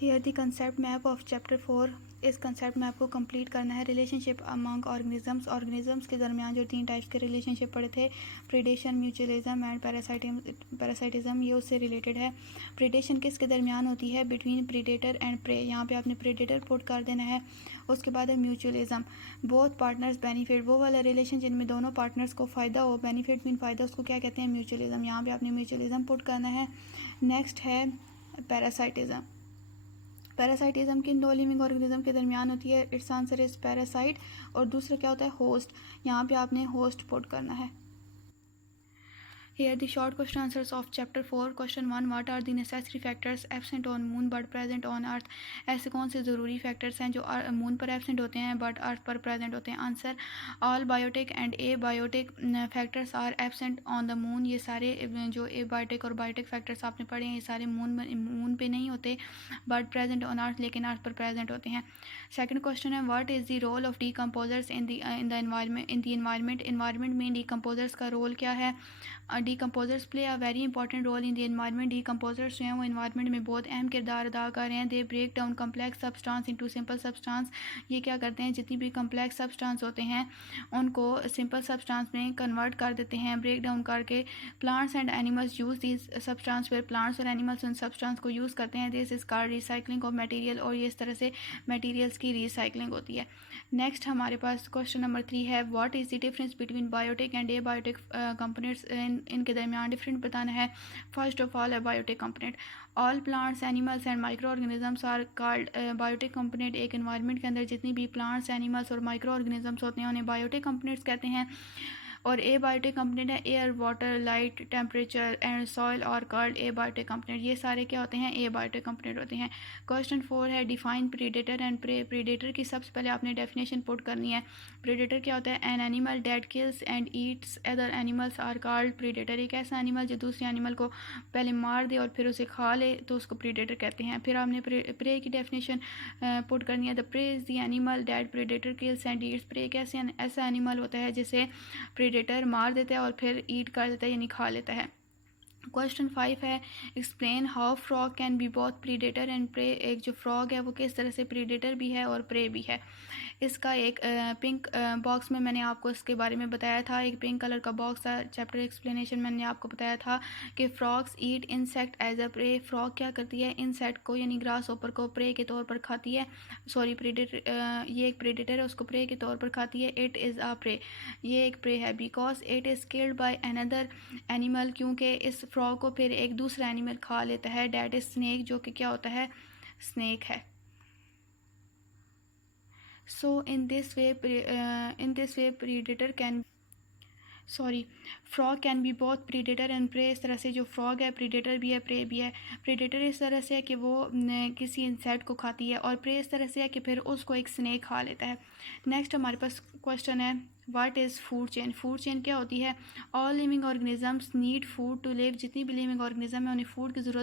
Hair the concept map of chapter 4। इस concept map को complete करना है। रिलेशनशिप अमंग ऑर्गेनिजम्स के दरमियान जो 3 टाइप्स के रिलेशनशिप पढ़े थे, प्रीडेशन, म्यूचुअलिज्म एंड पैरासाइटिज्म, ये उससे रिलेटेड है। प्रीडेशन किसके दरमियान होती है? Between predator and prey. यहाँ पे आपने प्रीडेटर पुट कर देना है। उसके बाद है म्यूचुअलिज्म, बोथ पार्टनर्स बेनिफिट, वो वाला रिलेशन जिनमें दोनों पार्टनर्स को फ़ायदा हो, बेनिफिट मीन फ़ायदा, उसको क्या कहते हैं? म्यूचुअलिज्म। यहाँ पे आपने म्यूचुअलिज्म पुट करना है। नेक्स्ट है पैरासाइटिज्म। पैरासाइटिज्म किन 2 लिविंग ऑर्गेनिज्म के दरमियान होती है? It's answer is parasite. और दूसरा क्या होता है? होस्ट। यहाँ पे आपने होस्ट पुट करना है। Here the short question answers of chapter 4. Question 1, what are the necessary factors absent on moon but present on earth? ऐसे कौन से ज़रूरी फैक्टर्स हैं जो मून पर एबसेंट होते हैं बट अर्थ पर प्रेजेंट होते हैं? Answer, all biotic and abiotic factors are absent on the moon. ये सारे जो ए बायोटिक और बायोटिक फैक्टर्स आपने पढ़े हैं, ये सारे मून पे नहीं होते बट प्रेजेंट ऑन अर्थ, लेकिन अर्थ पर प्रेजेंट होते हैं। सेकंड क्वेश्चन है, what is the role of decomposers in the environment? Environment में डीकम्पोजर्स का रोल क्या है? Decomposers play a very important role in the environment. Decomposers जो हैं वो एनवायरनमेंट में बहुत अहम किरदार अदा कर रहे हैं। They break down complex substance into simple substance. ये क्या करते हैं? जितनी भी कम्प्लेक्स सब्सटेंस होते हैं उनको सिंपल सब्सटेंस में कन्वर्ट कर देते हैं, ब्रेक डाउन करके। Plants and animals use this substance, फिर प्लांट्स और एनिमल्स उन सब्सटेंस को यूज़ करते हैं। This is called recycling of material, और ये इस तरह से मटेरियल्स की रिसाइकलिंग होती है। नेक्स्ट हमारे पास क्वेश्चन नंबर 3 है, what is the difference between biotic and abiotic components? इनके दरमियान डिफरेंट बताना है। फर्स्ट ऑफ ऑल है biotic component. All plants, animals and micro organisms are called biotic component. एक एनवायरनमेंट के अंदर जितनी भी प्लांट्स, एनिमल्स और माइक्रो ऑर्गेनिजम्स होते हैं उन्हें बायोटिक कंपोनेंट्स कहते हैं। और ए बायोटिक कंपोनेंट है air, water, light, temperature and soil are called abiotic component. ये सारे क्या होते हैं? ए बायोटिक कंपोनेंट होते हैं। क्वेश्चन 4 है, define predator and prey. Predator की सबसे पहले आपने डेफिनेशन पुट करनी है। प्रीडेटर क्या होता है? An animal that kills and eats other animals are called predator. एक ऐसा एनिमल जो दूसरे एनिमल को पहले मार दे और फिर उसे खा ले तो उसको प्रीडेटर कहते हैं। फिर आपने प्रे की डेफिनेशन पुट करनी है। The prey is the animal that predator kills and eats. Prey एक ऐसा एनिमल होता है जिसे प्रीडेटर मार देता है और फिर ईट कर देता है, यानी खा लेता है। क्वेश्चन 5 है, explain how frog can be both predator and prey. एक जो फ्रॉग है वो किस तरह से प्रीडेटर भी है और प्रे भी है। इसका एक पिंक बॉक्स में मैंने आपको इसके बारे में बताया था। एक पिंक कलर का बॉक्स था, चैप्टर एक्सप्लेनेशन मैंने आपको बताया था कि frogs eat insect as a prey. Frog क्या करती है? इंसेक्ट को यानी ग्रास ओपर को प्रे के तौर पर खाती है। सॉरी, प्रीडेटर, ये एक प्रीडेटर है, उसको प्रे के तौर पर खाती है। इट इज़ अ प्रे, ये एक प्रे है। Because it is killed by another animal, क्योंकि इस फ्रॉग को फिर एक दूसरा एनिमल खा लेता है। डैट इज स्नेक, जो कि क्या होता है? स्नेक है। So in this way predator can frog can be both predator and prey. इस तरह से जो फ्रॉग है प्रीडेटर भी है, प्रे भी है। प्रीडेटर इस तरह से है कि वो किसी इंसेक्ट को खाती है, और प्रे इस तरह से है कि फिर उसको एक स्नेक खा लेता है। नेक्स्ट हमारे पास क्वेश्चन है, what is food chain? Food chain क्या होती है? All living organisms need food to live. जितनी भी लिविंग ऑर्गेनिज्म है उन्हें फूड की ज़रूरत